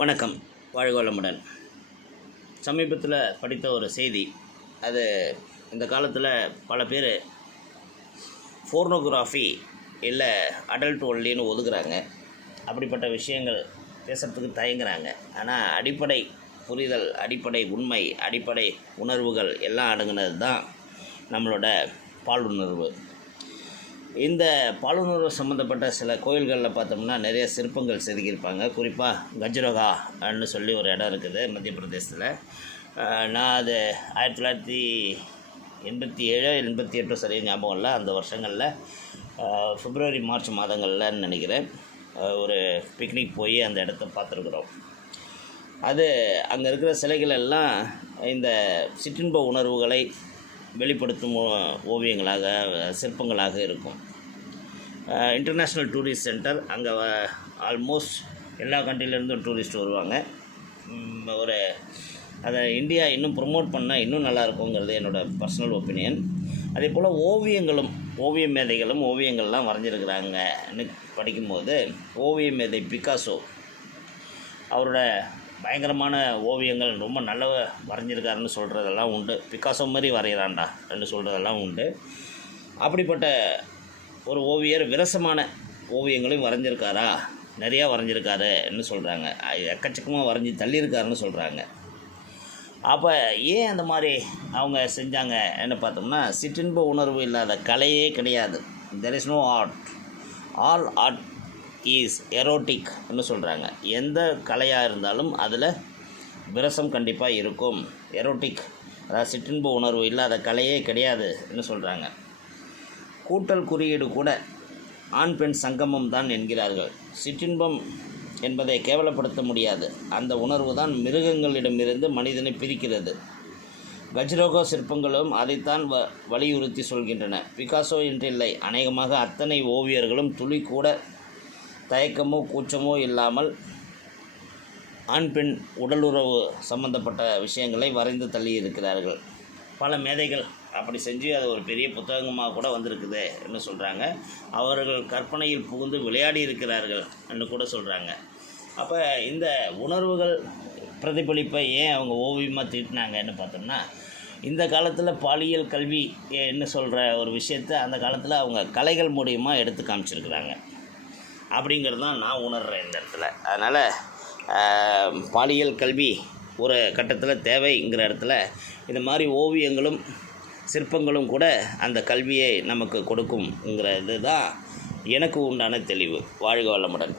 வணக்கம். வாழ்கோளமுடன். சமீபத்தில் படித்த ஒரு செய்தி. அது இந்த காலத்தில் பல பேர் ஃபோர்னோகிராஃபி இல்லை அடல்ட் ஒன்லின்னு ஒதுக்குறாங்க. அப்படிப்பட்ட விஷயங்கள் பேசுகிறதுக்கு தயங்குறாங்க. ஆனால் அடிப்படை புரிதல் அடிப்படை உண்மை அடிப்படை உணர்வுகள் எல்லாம் அடங்குனது தான் நம்மளோட பால் உணர்வு இந்த பாலுணர்வு சம்மந்தப்பட்ட சில கோயில்களில் பார்த்தோம்னா நிறைய சிற்பங்கள் செதுக்கியிருப்பாங்க. குறிப்பாக கஜ்ரோகான்னு சொல்லி ஒரு இடம் இருக்குது மத்திய பிரதேசத்தில். நான் அது ஆயிரத்தி தொள்ளாயிரத்தி எண்பத்தி ஏழு எண்பத்தி எட்டு சரியாக ஞாபகம் இல்லை. அந்த வருஷங்களில் ஃபிப்ரவரி பிப்ரவரி மார்ச் மாதங்கள்லன்னு நினைக்கிறேன். ஒரு பிக்னிக் போய் அந்த இடத்த பார்த்துருக்குறோம். அது அங்கே இருக்கிற சிலைகள் எல்லாம் இந்த சிற்றின்ப உணர்வுகளை வெளிப்படுத்தும் ஓ- ஓவியங்களாக சிற்பங்களாக இருக்கும். இன்டர்நேஷ்னல் டூரிஸ்ட் சென்டர் அங்கே ஆல்மோஸ்ட் எல்லா கண்ட்ரிலேருந்தும் டூரிஸ்ட் வருவாங்க. ஒரு அதை இந்தியா இன்னும் ப்ரொமோட் பண்ணால் இன்னும் நல்லா இருக்குங்கிறது என்னோடய பர்சனல் ஒப்பீனியன் அதே போல் ஓவியங்களும் ஓவிய மேதைகளும் ஓவியங்கள்லாம் வரைஞ்சிருக்கிறாங்கன்னு படிக்கும்போது ஓவிய மேதை பிகாசோ அவரோட பயங்கரமான ஓவியங்கள் ரொம்ப நல்ல வரைஞ்சிருக்காருன்னு சொல்கிறதெல்லாம் உண்டு. பிகாசோ மாதிரி வரைகிறான்டா என்று சொல்கிறதெல்லாம் உண்டு. அப்படிப்பட்ட ஒரு ஓவியர் விரசமான ஓவியங்களையும் வரைஞ்சிருக்காரா? நிறையா வரைஞ்சிருக்காருன்னு சொல்கிறாங்க எக்கச்சக்கமாக வரைஞ்சி தள்ளியிருக்காருன்னு சொல்கிறாங்க அப்போ ஏன் அந்த மாதிரி அவங்க செஞ்சாங்க என்ன பார்த்தோம்னா சிற்றின்ப உணர்வு இல்லாத கலையே கிடையாது. There is no art all art is எரோட்டிக்னு சொல்கிறாங்க எந்த கலையாக இருந்தாலும் அதில் விரசம் கண்டிப்பாக இருக்கும். எரோட்டிக் அதாவது சிற்றின்ப உணர்வு இல்லாத கலையே கிடையாதுன்னு சொல்கிறாங்க கூட்டல் குறியீடு கூட ஆண் பெண் சங்கமம் தான் என்கிறார்கள். சிற்றின்பம் என்பதை கேவலப்படுத்த முடியாது. அந்த உணர்வு தான் மிருகங்களிடமிருந்து மனிதனை பிரிக்கிறது. கஜ்ரோகோ சிற்பங்களும் அதைத்தான் வ வலியுறுத்தி சொல்கின்றன. பிகாசோ என்றில்லை அநேகமாக அத்தனை ஓவியர்களும் துளி கூட தயக்கமோ கூச்சமோ இல்லாமல் ஆண் பெண் உடலுறவு சம்பந்தப்பட்ட விஷயங்களை வரைந்து தள்ளியிருக்கிறார்கள் பல மேதைகள் அப்படி செஞ்சு அது ஒரு பெரிய புத்தகமாக கூட வந்திருக்குது என்று சொல்கிறாங்க அவர்கள் கற்பனையில் புகுந்து விளையாடி இருக்கிறார்கள் என்று கூட சொல்கிறாங்க அப்போ இந்த உணர்வுகள் பிரதிபலிப்பை ஏன் அவங்க ஓவியமாக தீட்டினாங்கன்னு பார்த்தோம்னா இந்த காலத்தில் பாலியல் கல்வி என்ன சொல்கிற ஒரு விஷயத்தை அந்த காலத்தில் அவங்க கலைகள் மூலியமாக எடுத்து காமிச்சிருக்கிறாங்க. அப்படிங்கிறது தான் நான் உணர்கிறேன் இந்த இடத்துல. அதனால் பாலியல் கல்வி ஒரு கட்டத்தில் தேவைங்கிற இடத்துல இந்த மாதிரி ஓவியங்களும் சிற்பங்களும் கூட அந்த கல்வியை நமக்கு கொடுக்கும்ங்கிறது தான் எனக்கு உண்டான தெளிவு. வாழ்க வளமுடன்.